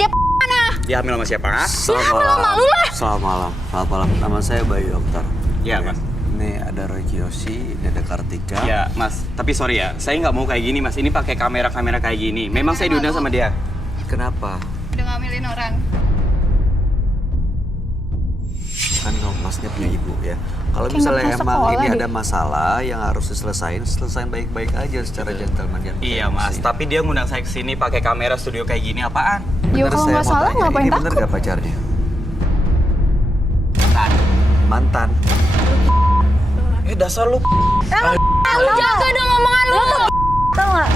dia mana? Dia hamil sama siapa? Selamat malam. Selamat malam. Selamat malam. Nama saya Bayu Oktar. Iya, Mas. Ini ada Roy Kiyoshi, ini ada Kartika. Ya, Mas. Tapi sorry ya, saya nggak mau kayak gini, Mas. Ini pakai kamera-kamera kayak gini. Memang saya diundang sama dia. Kenapa? Udah ngambilin orang. Kan masnya punya ibu ya. Kalau Kayak misalnya nggak emang sekolah ini deh. ada masalah yang harus diselesain baik-baik aja secara gentleman dan Iya, Mas. beremosi. Tapi dia ngundang saya ke sini pakai kamera studio kayak gini apaan? Ya Bener, kalau saya nggak mau salah tanya, ngapain ini bener takut? gak pacarnya? Mantan. Mantan. Dasar lu. Lu jaga dong omongan lu. Tau nggak?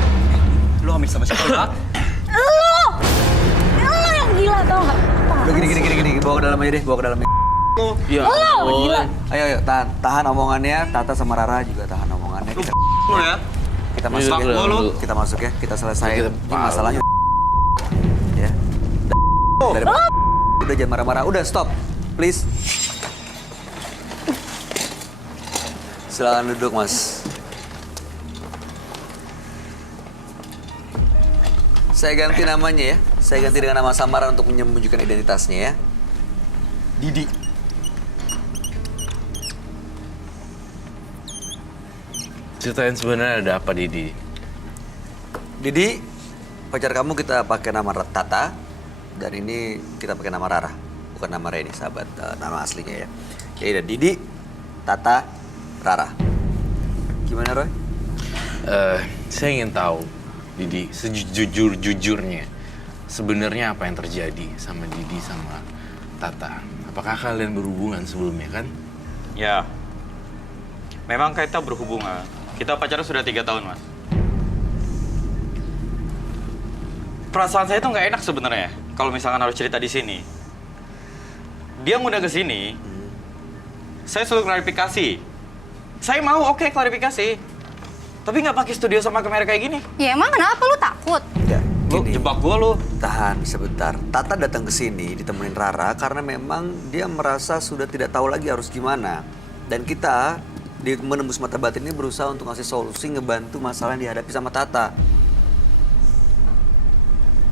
Lu hamil sama siapa? Lu yang gila tau nggak? Lu gini, bawa ke dalam aja deh, bawa ke dalam aja. Iya. Lu gila. Ayo, tahan omongannya. Tata sama Rara juga tahan omongannya. Lu ya. Kita masuk ya. Lu. Kita masuk ya. Kita selesai. Kita Ini masalahnya. Ya. Dari udah jangan marah-marah. Udah stop. Please. Silakan duduk, Mas. Saya ganti namanya ya. Saya ganti dengan nama samaran untuk menyembunyikan identitasnya ya. Didi. Ceritain sebenarnya ada apa, Didi? Didi, pacar kamu kita pakai nama Tata, dan ini kita pakai nama Rara, bukan nama Reni, sahabat, nama aslinya ya. Jadi ada Didi, Tata, Rara. Gimana, Roy? Saya ingin tahu, Didi, sejujur-jujurnya, sebenarnya apa yang terjadi sama Didi sama Tata? Apakah kalian berhubungan sebelumnya, kan? Ya. Memang kita berhubungan. Kita pacaran sudah 3 tahun, Mas. Perasaan saya tuh nggak enak sebenarnya kalau misalkan harus cerita di sini. Dia ngundang ke sini, saya suruh klarifikasi. Saya mau, oke, klarifikasi. Tapi nggak pakai studio sama kamera kayak gini. Ya emang kenapa lu takut? Ya, Lu gini. jebak gua lu. Tahan sebentar. Tata datang ke sini ditemenin Rara karena memang dia merasa sudah tidak tahu lagi harus gimana. Dan kita di menembus mata batin ini berusaha untuk ngasih solusi, ngebantu masalah yang dihadapi sama Tata.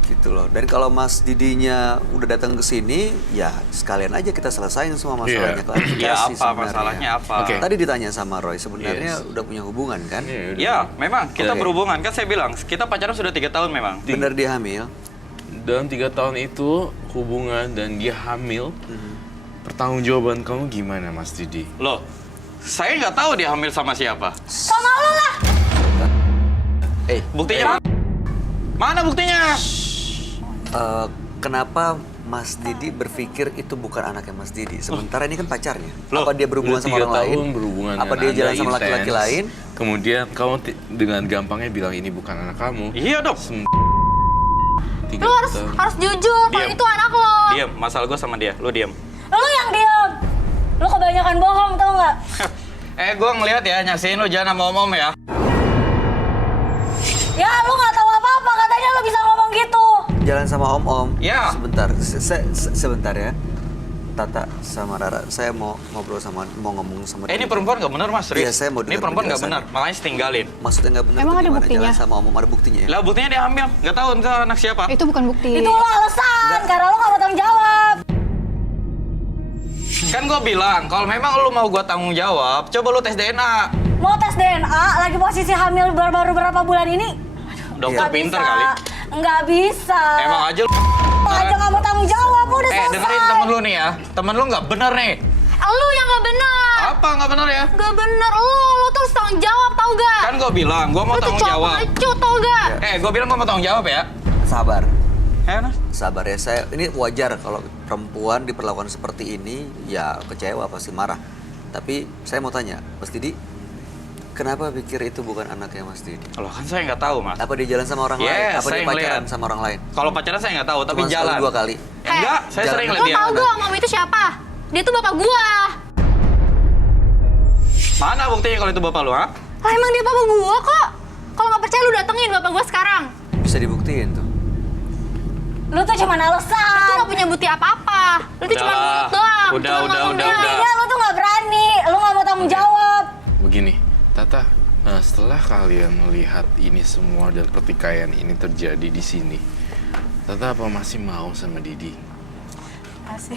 Gitu loh. Dan kalau Mas Didinya udah datang ke sini, ya sekalian aja kita selesain semua masalahnya. Iya. Klarifikasi Ya apa sebenarnya. masalahnya apa? Oke. Tadi ditanya sama Roy, sebenarnya Yes. udah punya hubungan kan? Iya, Ya, memang kita Oke. berhubungan. Kan saya bilang, kita pacaran sudah 3 tahun memang. Bener dia hamil? Dalam 3 tahun itu, hubungan dan dia hamil, pertanggungjawaban kamu gimana, Mas Didi? Loh, saya nggak tahu dia hamil sama siapa. Sama lu lah. Buktinya mana buktinya? Kenapa Mas Didi berpikir itu bukan anaknya Mas Didi? Sementara ini kan pacarnya. Loh, Apa dia berhubungan Udah sama 3 orang lain? tahun berhubungan Apa dengan dia jalan Anda sama laki-laki intens. lain? Kemudian kamu dengan gampangnya bilang ini bukan anak kamu. Iya dong. Lu harus jujur kalau Diam. itu anak lo. Diam, masalah gue sama dia. Lu diam. Lu yang diem. Lu kebanyakan bohong tau nggak? Gue ngeliat ya, nyaksiin lu jangan sama om-om ya. Ya lu nggak tahu apa-apa katanya lu bisa ngomong gitu. Jalan sama om-om. Ya. Sebentar, sebentar ya. Tata sama Rara, saya mau ngobrol sama, mau ngomong sama Ini dia. perempuan nggak bener, Mas. Serius. Iya, saya mau Ini dengar perempuan nggak bener, penjelasan. makanya tinggalin. Maksudnya nggak benar Emang tuh ada gimana? buktinya? Jalan sama om-om, ada buktinya ya? Lah buktinya dia hamil, nggak tahu itu anak siapa. Itu bukan bukti. Itu lo alasan, karena lo gak mau tanggung jawab. Kan gue bilang, kalau memang lu mau gue tanggung jawab, coba lu tes DNA. Mau tes DNA, lagi posisi hamil baru berapa bulan ini? Dokter Nggak pinter bisa. kali. Nggak bisa. Emang aja lu. Lo aja gak mau tanggung jawab, udah selesai. Dengerin temen lu nih ya. Temen lu nggak bener nih. Lu yang nggak benar. Apa nggak bener ya? Nggak benar. Lu tuh harus tanggung jawab tau gak? Kan gue bilang, gue mau Lu tuh tanggung cowok jawab. pengecut tau gak? Gue bilang gue mau tanggung jawab ya. Sabar. Nah. Sabar ya, ini wajar kalau perempuan diperlakukan seperti ini, ya kecewa, pasti marah. Tapi saya mau tanya, Mas Didi, kenapa pikir itu bukan anaknya Mas Didi? Loh kan saya nggak tahu, Mas. Apa dia jalan sama orang Yes, lain? Apa saya dia pacaran ngeliat. sama orang lain? Kalau pacaran saya nggak tahu, tapi Cuma sekali, jalan. 2 kali. Enggak, saya Jalan. sering Lu lihat dia. tau gak om itu siapa? Dia tuh bapak gua. Mana buktinya kalau itu bapak lu, ha? Lah emang dia bapak gua kok. Kalau nggak percaya lu datengin bapak gua sekarang. Bisa dibuktiin tuh. Lu tuh cuma Lu tuh alasan. nggak punya bukti apa-apa. Lu tuh cuma mulut doang. Udah, Cuma udah, ngomong udah, doang. udah. Iya, lu tuh gak berani. Lu gak mau tanggung jawab. Begini, Tata, setelah kalian melihat ini semua dan pertikaian ini terjadi di sini, Tata apa masih mau sama Didi? Masih.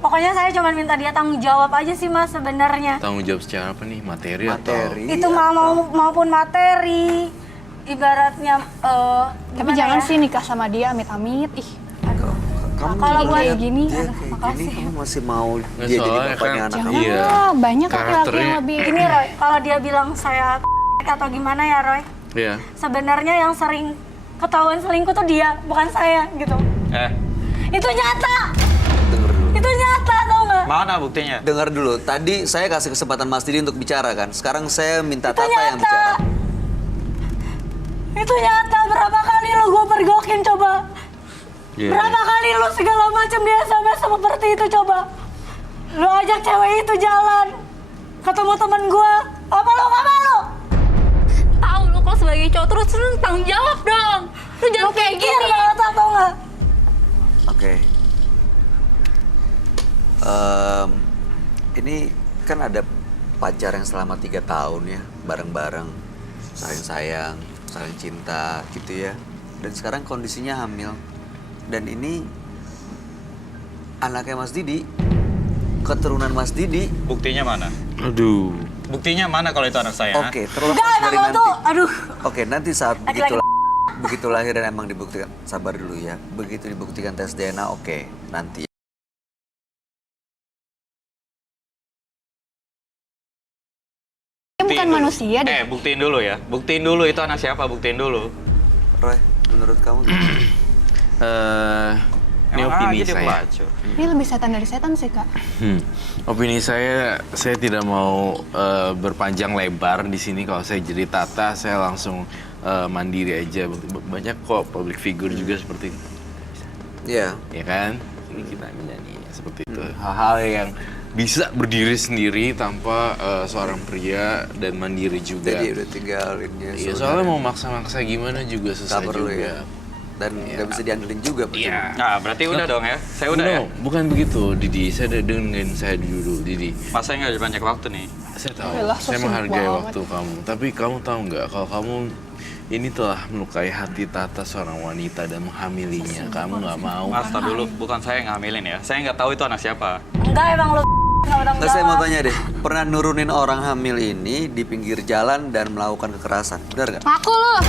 Pokoknya saya cuma minta dia tanggung jawab aja sih Mas sebenarnya. Tanggung jawab secara apa nih? Materi atau? Materi. Itu maupun materi. Ibaratnya Tapi jangan sih nikah sama dia, amit-amit. Ih, Kamu kalau ngeliat buat dia gini, kayak makasih. gini, kamu masih mau Nggak, dia jadi soalnya bapaknya kan- anak jangan kamu? Iya. lah. Banyak laki-laki yang Karakternya- lebih. Ini Roy, kalau dia bilang saya atau gimana ya Roy? Iya. Sebenarnya yang sering ketahuan selingkuh tuh dia, bukan saya gitu. Itu nyata, Dengar dulu. itu nyata tau nggak? Mana buktinya? Dengar dulu. Tadi saya kasih kesempatan Mas Didi untuk bicara kan. Sekarang saya minta Itu Tata yang nyata. bicara. Itu nyata, berapa kali lo gue pergokin coba? Iya. Berapa kali lo segala macam di SMS seperti itu coba? Lo ajak cewek itu jalan, ketemu temen gue, apa lo gak malu? Tahu lu kalau sebagai cowok terus lu tanggung jawab dong. Lu jangan kayak Pikir gini. banget tau nggak? Oke. Ini kan ada pacar yang selama 3 tahun ya, bareng-bareng, saling sayang, saling cinta gitu ya. Dan sekarang kondisinya hamil. Dan ini anaknya Mas Didi, keturunan Mas Didi. Buktinya mana? Aduh. Buktinya mana kalau itu anak saya? Oke, terlepas Enggak, emang dari lo nanti. tuh, aduh. Oke, nanti saat Laki-laki. begitu lahir dan emang dibuktikan, sabar dulu ya. Begitu dibuktikan tes DNA, oke, nanti. Dia bukan dulu. manusia deh. Buktiin dulu ya. Buktiin dulu itu anak siapa, buktiin dulu. Roy, menurut kamu gimana? Ini Emang opini aja dia saya. pelacur. Ini lebih setan dari setan sih, Kak. Opini saya tidak mau berpanjang lebar di sini. Kalau saya jadi Tata, saya langsung mandiri aja. Banyak kok public figure juga seperti itu. Iya. Ya kan? Ini kita menyanyi seperti itu. Hal-hal yang bisa berdiri sendiri tanpa seorang pria dan mandiri juga. Jadi udah tinggalinnya. Iya, soalnya mau maksa-maksa gimana juga susah tak perlu juga. ya. Dan nggak bisa diandelin juga. Iya. Nah, berarti udah dong ya. Saya udah No, ya. bukan begitu, Didi. Saya dengerin saya dulu, Didi. Mas saya nggak ada banyak waktu nih. Saya tahu, Yalah, so saya sibuk menghargai banget. waktu kamu. Tapi kamu tahu nggak, kalau kamu ini telah melukai hati Tata seorang wanita dan menghamilinya. Kamu nggak mau. Mas, tar dulu. Bukan saya yang ngamilin ya. Saya nggak tahu itu anak siapa. Enggak, emang lo nggak bertanggung Nggak, saya mau jawab. tanya deh. Pernah nurunin orang hamil ini di pinggir jalan dan melakukan kekerasan? Benar nggak? Ngaku lu. Pernah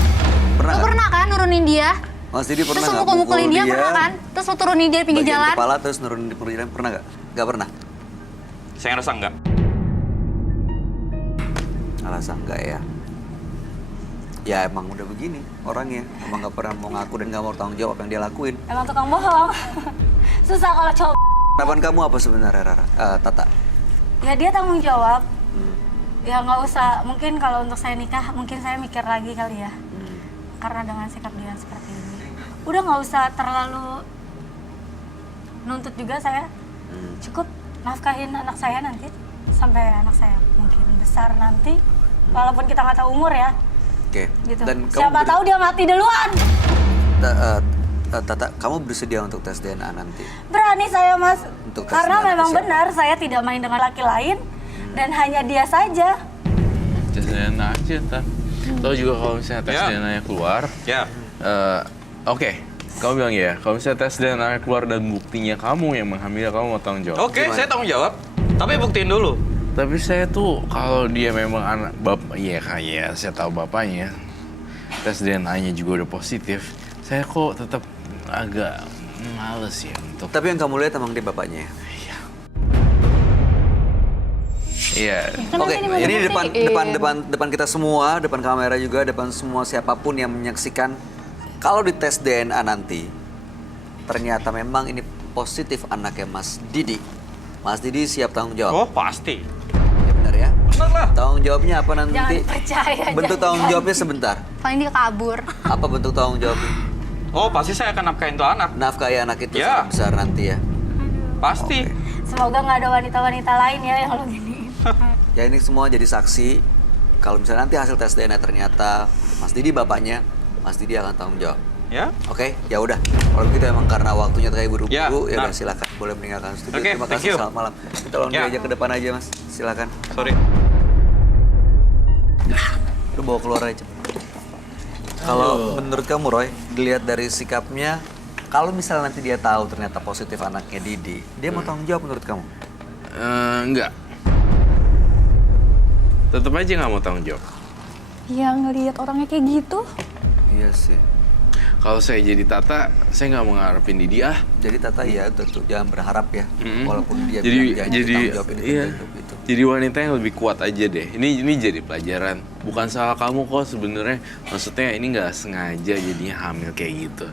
Lu nggak? pernah kan nurunin dia? Mas Didi pernah Terus lu nggak mukul-mukulin dia, pernah kan? Terus lu turunin dia di pinggir bagian jalan? kepala terus nurunin di pinggir jalan? Pernah nggak? Nggak pernah. Saya ngerasa enggak. Alasan nggak ya? Ya emang udah begini orangnya. Emang nggak pernah mau ngaku dan nggak mau tanggung jawab apa yang dia lakuin. Emang tukang bohong. Susah kalau cowok. Harapan kamu apa sebenarnya, Rara? Tata? Ya dia tanggung jawab. Hmm. Ya nggak usah, mungkin kalau untuk saya nikah, mungkin saya mikir lagi kali ya. Karena dengan sikap dia seperti ini. Udah nggak usah terlalu nuntut juga saya. Cukup nafkahin anak saya nanti. Sampai anak saya mungkin besar nanti. Walaupun kita nggak tahu umur ya. Oke. Gitu. Dan kamu Siapa tahu dia mati duluan. Tata, kamu bersedia untuk tes DNA nanti? Berani saya mas. Untuk tes Karena DNA memang siapa? benar saya tidak main dengan laki lain. Dan hanya dia saja. Tes DNA aja, Tan. Tahu juga kalau misalnya tes Ya. DNA-nya keluar, Ya. oke. Kamu bilang ya, kalau misalnya tes DNA keluar dan buktinya kamu yang menghamili, kamu mau tanggung jawab. Oke, Gimana? saya tanggung jawab. Tapi buktiin dulu. Tapi saya tuh kalau dia memang anak bapak, iya kayak saya tahu bapaknya, tes DNA-nya juga udah positif. Saya kok tetap agak males ya untuk. Tapi yang kamu lihat emang dia bapaknya ya? Iya. Kan Oke, nanti ini dibuktiin. depan kita semua, depan kamera juga, depan semua siapapun yang menyaksikan. Kalau di tes DNA nanti, ternyata memang ini positif anaknya Mas Didi. Mas Didi siap tanggung jawab? Oh, pasti. Ya benar ya? Bener lah. Tanggung jawabnya apa nanti? Jangan percaya. Bentuk tanggung jawabnya sebentar. Paling dia kabur. Apa bentuk tanggung jawabnya? Oh, pasti saya akan nafkahin tuh anak. Nafkahi anak itu Ya. sangat besar nanti ya. Pasti. Semoga nggak ada wanita-wanita lain ya yang lo gini. Ya ini semua jadi saksi. Kalau misalnya nanti hasil tes DNA ternyata Mas Didi bapaknya, Mas Didi akan tanggung jawab. Ya. Oke, ya udah. Kalau begitu emang karena waktunya kayak buru-buru, Ya, ya udah nah. silakan boleh meninggalkan studio. Oke, Terima thank kasih, you. selamat malam. Tolong Ya. diajak ke depan aja Mas, silakan. Sorry. Lu bawa keluar aja. Kalau menurut kamu Roy, dilihat dari sikapnya, kalau misalnya nanti dia tahu ternyata positif anaknya Didi, dia mau tanggung jawab menurut kamu? Enggak. Tetap aja nggak mau tanggung jawab. Ya ngelihat orangnya kayak gitu. Iya sih. Kalau saya jadi Tata, saya nggak mau ngarepin Didi Jadi Tata ya tuh jangan berharap ya, walaupun dia jadi bilang janji tanggung jawab ini iya, hidup itu. jadi wanita yang lebih kuat aja deh. Ini jadi pelajaran. Bukan salah kamu kok sebenarnya. Maksudnya ini nggak sengaja jadinya hamil kayak gitu.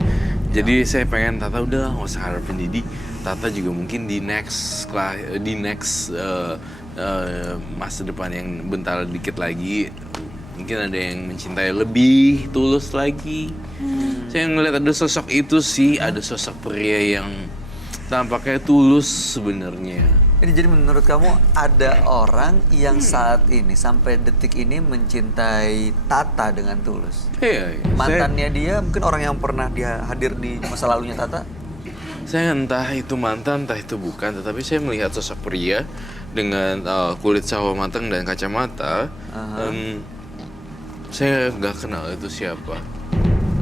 Jadi saya pengen Tata udah nggak usah harapin Didi. Tata juga mungkin di next masa depan yang bentar dikit lagi mungkin ada yang mencintai lebih tulus lagi. Saya ngeliat ada sosok itu sih, ada sosok pria yang tampaknya tulus sebenarnya. Ini jadi menurut kamu ada orang yang saat ini sampai detik ini mencintai Tata dengan tulus? Iya, Mantannya dia mungkin orang yang pernah dia hadir di masa lalunya Tata? Saya entah itu mantan, entah itu bukan, tetapi saya melihat sosok pria dengan kulit sawo matang dan kacamata. Saya nggak kenal itu siapa,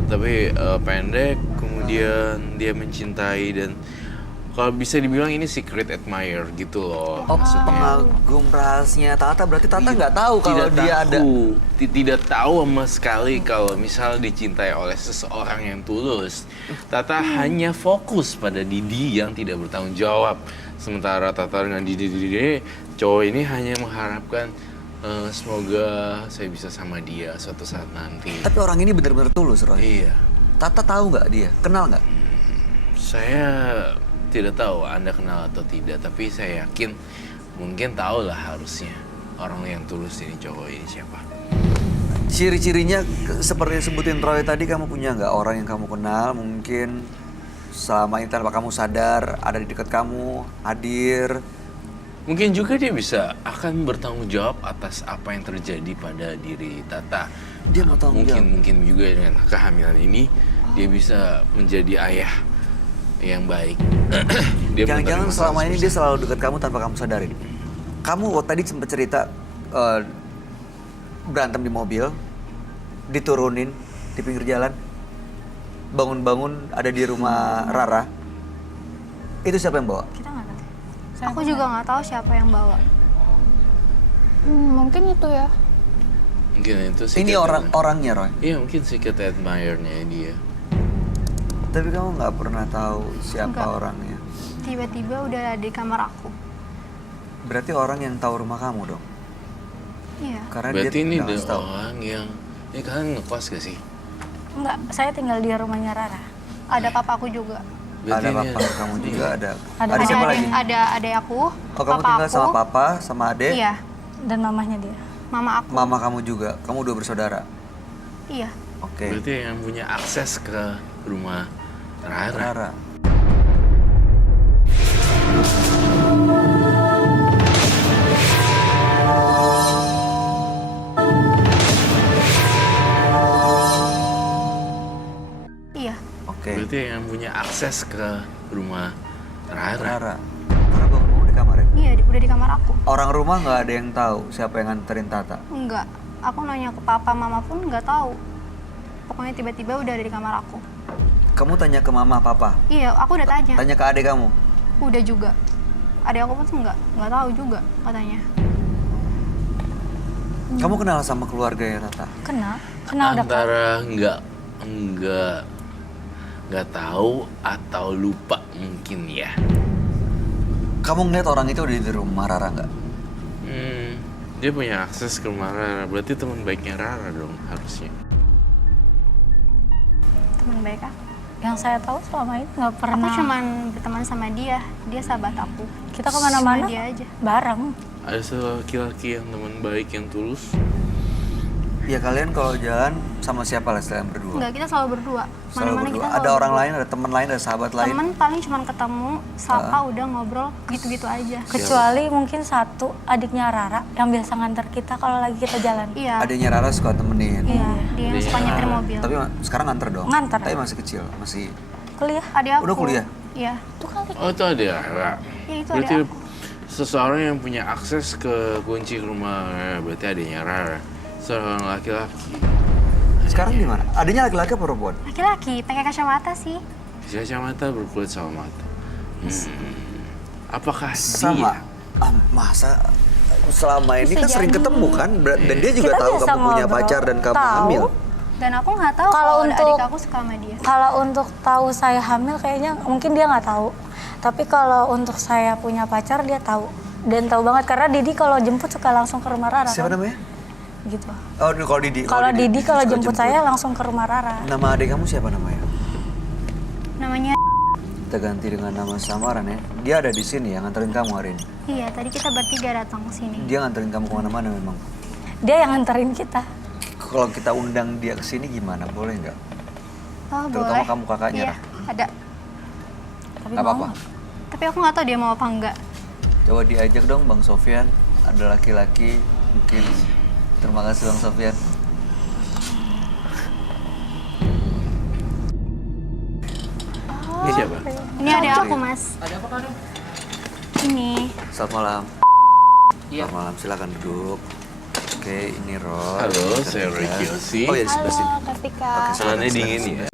tapi pendek, kemudian dia mencintai dan kalau bisa dibilang ini secret admirer gitu loh. Oh, pengagum rahasia Tata, berarti Tata nggak tahu kalau dia ada. Tidak tahu sama sekali kalau misal dicintai oleh seseorang yang tulus. Tata hanya fokus pada Didi yang tidak bertanggung jawab. Sementara Tata dengan Didi, cowok ini hanya mengharapkan semoga saya bisa sama dia suatu saat nanti. Tapi orang ini benar-benar tulus, Roy. Iya. Tata tahu nggak dia? Kenal nggak? Saya tidak tahu Anda kenal atau tidak, tapi saya yakin mungkin tahu lah harusnya orang yang tulus ini cowok ini siapa. Ciri-cirinya seperti sebutin Roy tadi, kamu punya nggak orang yang kamu kenal mungkin selama ini tanpa kamu sadar ada di dekat kamu, hadir? Mungkin juga dia bisa akan bertanggung jawab atas apa yang terjadi pada diri Tata. Dia mau tanggung jawab. Mungkin juga dengan kehamilan ini dia bisa menjadi ayah yang baik. Jangan-jangan selama ini dia selalu dekat kamu tanpa kamu sadarin. Kamu tadi sempat cerita berantem di mobil, diturunin di pinggir jalan, bangun-bangun ada di rumah Rara. Itu siapa yang bawa? Kita nggak tahu. Aku juga nggak tahu siapa yang bawa. Mungkin itu ya. Mungkin itu Ini orangnya, Roy. Iya, mungkin secret admirer-nya dia. Tapi kamu nggak pernah tahu siapa Enggak. orangnya. Tiba-tiba udah ada di kamar aku. Berarti orang yang tahu rumah kamu dong. Iya. Karena Berarti dia ini nggak ada ngasih tahu. orang yang ini kalian ngekos gak sih? Enggak, saya tinggal di rumahnya Rara. Ada papaku juga. Berarti Ada ini papa kamu juga ada. Ada Ada siapa lagi? Ada adek aku. Oh, kamu papa tinggal aku. sama papa, sama adek, Iya. Dan mamahnya dia. Mama aku. mama kamu juga. Kamu dua bersaudara. Iya. Oke. Berarti yang punya akses ke rumah Rara. Rara. Iya. Oke. Berarti yang punya akses ke rumah Rara. Rara. Rara bangun di kamar ya? Iya, udah di kamar aku. Orang rumah nggak ada yang tahu siapa yang nganterin Tata. Enggak. Aku nanya ke papa, mama pun nggak tahu. Pokoknya tiba-tiba udah ada di kamar aku. Kamu tanya ke mama, papa. Iya, aku udah tanya. Tanya ke adek kamu. Udah juga. Adek aku pun nggak tahu juga katanya. Kamu kenal sama keluarganya Tata? Kenal dekat. Antara nggak tahu atau lupa mungkin ya. Kamu ngeliat orang itu udah di rumah Rara nggak? Dia punya akses ke rumah Rara. Berarti teman baiknya Rara dong harusnya. Teman baik aku. Yang saya tahu selama ini nggak Aku pernah. cuman berteman sama dia. Dia sahabat aku. Kita kemana-mana Cuma dia aja. bareng. Ada laki-laki yang teman baik yang tulus. Ya kalian kalau jalan sama siapa lah selain berdua? Enggak, kita selalu berdua. Selalu Mana-mana berdua. kita Ada selalu orang berdua. lain, ada teman lain, ada sahabat lain. Temen paling cuman ketemu, sapa udah ngobrol gitu-gitu aja. Kecuali mungkin satu adiknya Rara yang biasa nganter kita kalau lagi kita jalan. Iya. Adanya Rara suka temenin. Iya, dia yang Dia suka nyetir Rara. mobil. Tapi sekarang nganter dong. Nganter. Tapi masih kecil, masih. Kuliah. Adik aku. Udah kuliah? Iya. Itu kali. Oh itu ada Rara. Iya, itu Berarti adik aku. seseorang yang punya akses ke kunci rumah Rara. Berarti adanya Rara. Seorang laki-laki. Sekarang di mana? Adanya laki-laki apa perempuan? Laki-laki, pakai kacamata sih. Kacamata berkulit sama mata. Apakah Sama. dia? Masa selama ini Bisa kan sering jadi. ketemu kan? Dan dia juga Kita tahu biasa kamu punya ngobrol. pacar dan kamu Tahu. hamil. Dan aku nggak tahu Kalau kalau untuk- adik aku suka sama dia. Kalau untuk tahu saya hamil kayaknya mungkin dia nggak tahu. Tapi kalau untuk saya punya pacar dia tahu. Dan tahu banget karena Didi kalau jemput suka langsung ke rumah Rara. Siapa kan? namanya? Gitu. Oh, kalau Didi. Kalau Didi kalau suka jemput saya langsung ke rumah Rara. Nama adik kamu siapa namanya? Namanya Kita ganti dengan nama samaran ya. Dia ada di sini yang nganterin kamu hari ini. iya, tadi kita bertiga datang ke sini. Dia nganterin kamu kemana-mana memang. Dia yang nganterin kita. Kalau kita undang dia ke sini gimana? Boleh nggak? Oh, Terutama boleh. kamu kakaknya, Iya, ada. Tapi Gak mau apa-apa. nggak? Tapi aku nggak tahu dia mau apa enggak. Coba diajak dong Bang Sofyan. Ada laki-laki mungkin. Terima kasih Bang Sofyan. Ini siapa? Ini adik aku, Mas. Ada apa kado? Ini. Selamat malam. Iya. Selamat malam, silakan duduk. Oke, ini Ron. Halo, Ini saya Kartika. Ricky Yosi. Oh ya, di sebelah sini. Halo, Kartika. Oke, silakan, Suasananya silakan, dingin silakan. ya.